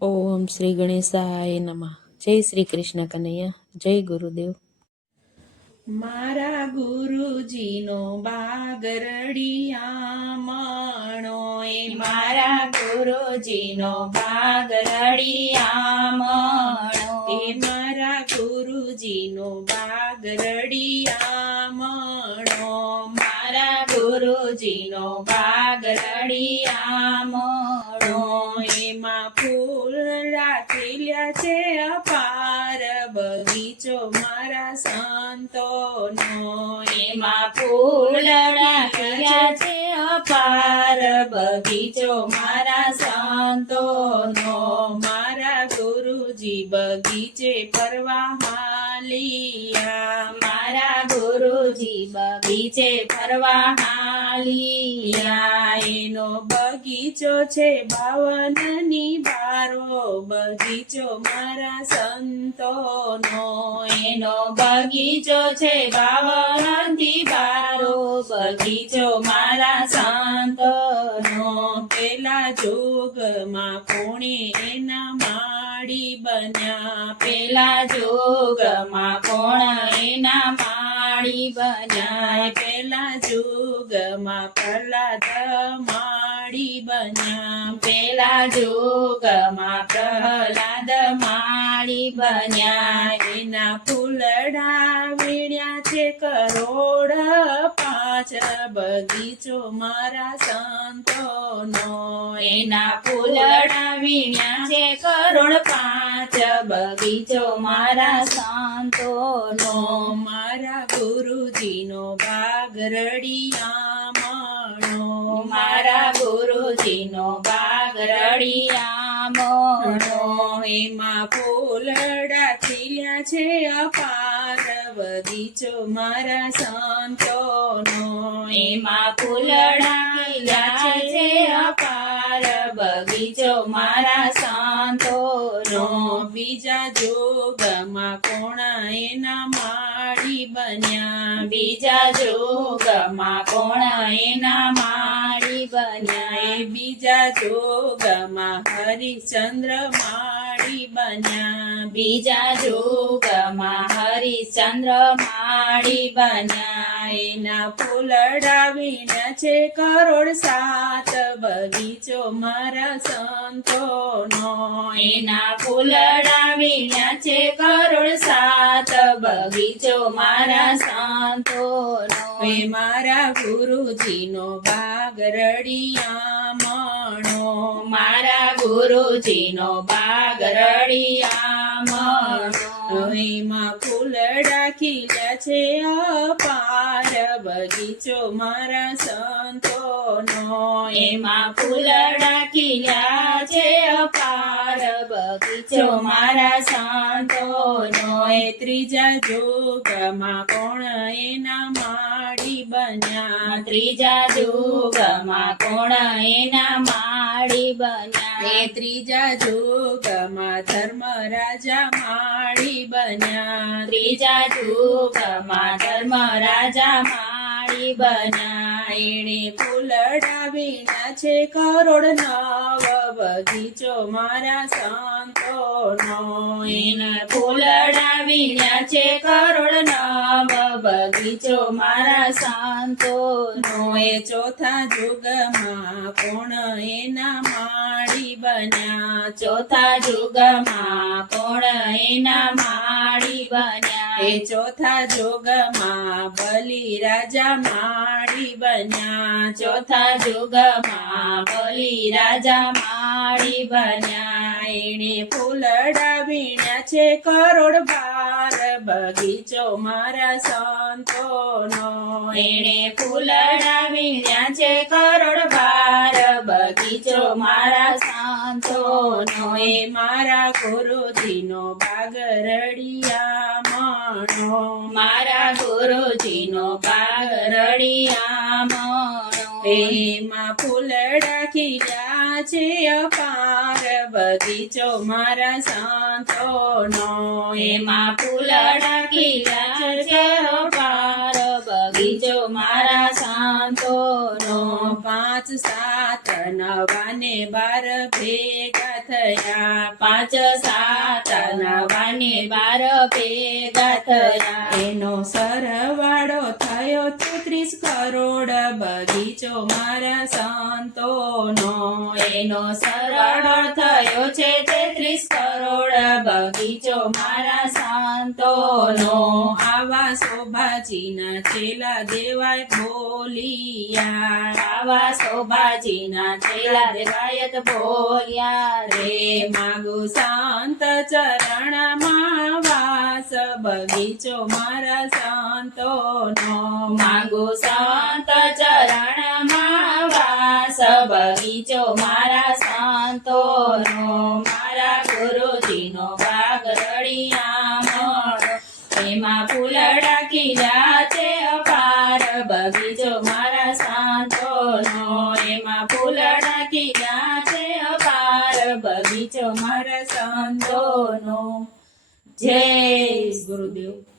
ઓમ શ્રી ગણેશાય નમઃ. જય શ્રી કૃષ્ણ કનૈયા. જય ગુરુદેવ. મારા ગુરુજીનો બાગરડિયામણો એ મારા ગુરુજીનો બાગરડિયામણો એ મારા ગુરુજીનો બાગરડિયામણો મારા ગુરુજીનો બાગરડિયામણો એમાં ફૂલડા ખીલ્યા છે અપાર બગીચો મારા સંતોનો એમાં ફૂલડા ખીલ્યા છે અપાર બગીચો મારા સંતોનો મારા ગુરુજી બગીચે ફરવા હાલિયા મારા ગુરુજી બગીચે ફરવા હાલિયા એનો બગીચો છે 52ની બારો બગીચો મારા સંતોનો એનો બગીચો છે 52ની બારો બગીચો મારા સંતોનો પેલા જોગમાં કોણે એના માળી બન્યા પેલા જોગમાં કોણ એના માળી બન્યા પેલા જોગમાં પ્રહલાદ માળી બન્યા પેલા જોગમાં પ્રહલાદ માળી બન્યા એના ફૂલડા વીણ્યા છે કરોડ 5 બગીચો મારા સંતોનો એના ફૂલડા વીણ્યા છે કરોડ 5 બગીચો મારા સંતોનો મારા ગુરુજીનો બાગરડિયામણો મારા ગુરુજીનો બાગરડિયામણો એમાં ફૂલડા ખીલ્યા છે અપાર બગીચો મારા સંતોનો એમાં ફૂલડા ખીલ્યા છે અપાર બગીચો મારા સંતોનો બીજા જોગમાં કોણ એના માળી બન્યા બીજા જોગમાં કોણ એના માળી બન્યા એ બીજા જોગમાં હરિશ્ચંદ્ર માળી બન્યા બીજા જોગમાં હરિશ્ચંદ્ર માળી બન્યા એના ફૂલડા વીણ્યા છે કરોડ 7 બગીચો મારા સંતોનો એના ફૂલડા વીણ્યા છે કરોડ 7 બગીચો મારા સંતોનો એ મારા ગુરુજીનો બાગરડિયામણો મારા ગુરુજીનો બાગરડિયામણો એમાં ફૂલડા ખીલ્યા છે અપાર બગીચો મારા સંતોનો એમાં ફૂલડા ખીલ્યા છે અપાર બગીચો મારા સંતોનો એ ત્રીજા જોગમાં કોણ એના માળી બન્યા ત્રીજા જોગમાં કોણ એના માળી બન્યા એ ત્રીજા જોગમાં ધર્મરાજા માળી બન્યા ત્રીજા જોગમાં ધર્મરાજા માળી બન્યા એણે ફૂલડા વીણ્યા છે કરોડ 9 બગીચો મારા સંતોનો એને ફૂલડા વીણ્યા છે કરોડ 9 બગીચો મારા સંતોનો એ ચોથા યુગમાં કોણ એના માળી બન્યા ચોથા યુગમાં કોણ એના માળી બન્યા એ ચોથા યુગમાં બલિ રાજા માળી બન્યા ચોથા યુગમાં બલિ રાજા માળી બન્યા એણે ફૂલડા વીણ્યા છે કરોડ 12 બગીચો મારા સંતોનો એણે ફૂલડા વીણ્યા છે કરોડ 12 બગીચો મારા સંતોનો એ મારા ગુરુજીનો બાગરડિયામણો મારા ગુરુજીનો બાગરડિયામણો એમાં ફૂલડા ખીલ્યા છે અપાર બગીચો મારા સંતોનો એમાં ફૂલડા ખીલ્યા છે અપાર બગીચો મારા સંતોનો સાત નવા ને 12 ભેગા થયા 5 7 નવા ને 12 ભેગા થયા એનો સરવાળો થયો 33 કરોડ બગીચો મારા સંતોનો એનો સરવાળો થયો છે 33 કરોડ બગીચો મારા સંતોનો આવા શોભાજીના છેલા દેવાય બોલિયા આવા શોભાજીના છેલા દેવાયત બોલ્યા રે માગુ સંત ચરણમાં વાસ બગીચો મારા સંતોનો માગુ સંત ચરણમાં વાસ બગીચો મારા સંતોનો મારા ગુરુજીનો બાગ રળિયામણો એમાં ફૂલડા ખીલ્યા છે અપાર બગીચો મારા સંતોનો એમાં ફૂલડા ખીલ્યા છે અપાર બગીચો મારા સંતોનો જય ગુરુદેવ.